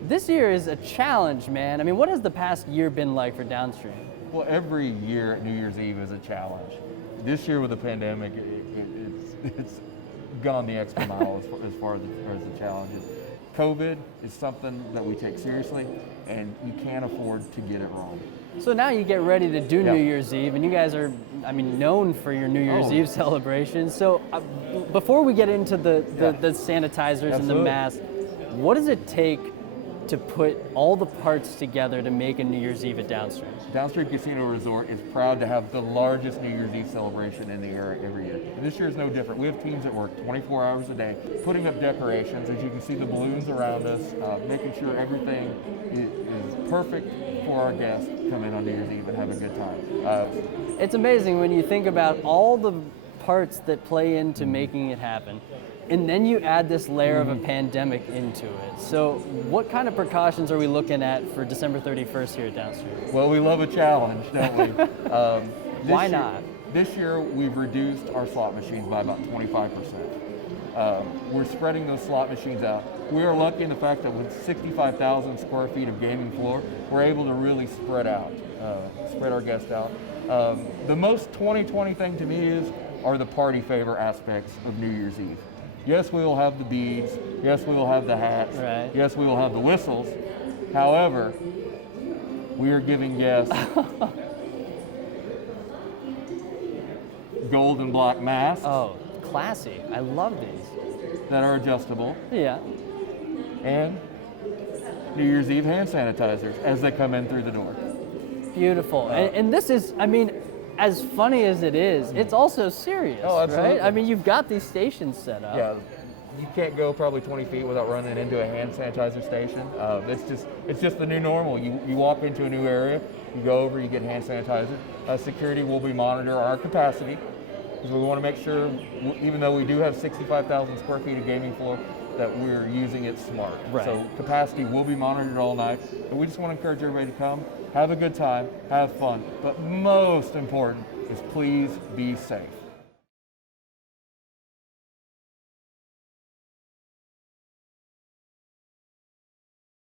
This year is a challenge, man. I mean, what has the past year been like for Downstream? Well, every year New Year's Eve is a challenge. This year with the pandemic, it's gone the extra mile as far as the challenges. COVID is something that we take seriously, and you can't afford to get it wrong. So now you get ready to do Yeah. New Year's Eve, and you guys are, I mean, known for your New Year's Oh. Eve celebrations. So before we get into the sanitizers and the Absolutely. masks, what does it take to put all the parts together to make a New Year's Eve at Downstream? Downstream Casino Resort is proud to have the largest New Year's Eve celebration in the area every year. And this year is no different. We have teams that work 24 hours a day, putting up decorations. As you can see, the balloons around us, making sure everything is perfect for our guests to come in on New Year's Eve and have a good time. It's amazing when you think about all the parts that play into making it happen. And then you add this layer of a pandemic into it. So what kind of precautions are we looking at for December 31st here at Downstream? Well, we love a challenge, don't we? Why not? This year, we've reduced our slot machines by about 25%. We're spreading those slot machines out. We are lucky in the fact that with 65,000 square feet of gaming floor, we're able to really spread our guests out. The most 2020 thing to me are the party favor aspects of New Year's Eve. Yes, we will have the beads. Yes, we will have the hats. Right. Yes, we will have the whistles. However, we are giving guests gold and black masks Oh, classy. I love these. that are adjustable, Yeah. and New Year's Eve hand sanitizers as they come in through the door. Beautiful. And this is, I mean, as funny as it is, it's also serious, Oh, absolutely. right? I mean, you've got these stations set up. Yeah, you can't go probably 20 feet without running into a hand sanitizer station. It's just the new normal. You walk into a new area, you go over, you get hand sanitizer. Security will be monitoring our capacity because we want to make sure, even though we do have 65,000 square feet of gaming floor, that we're using it smart. Right. So capacity will be monitored all night. And we just want to encourage everybody to come, have a good time, have fun. But most important is please be safe.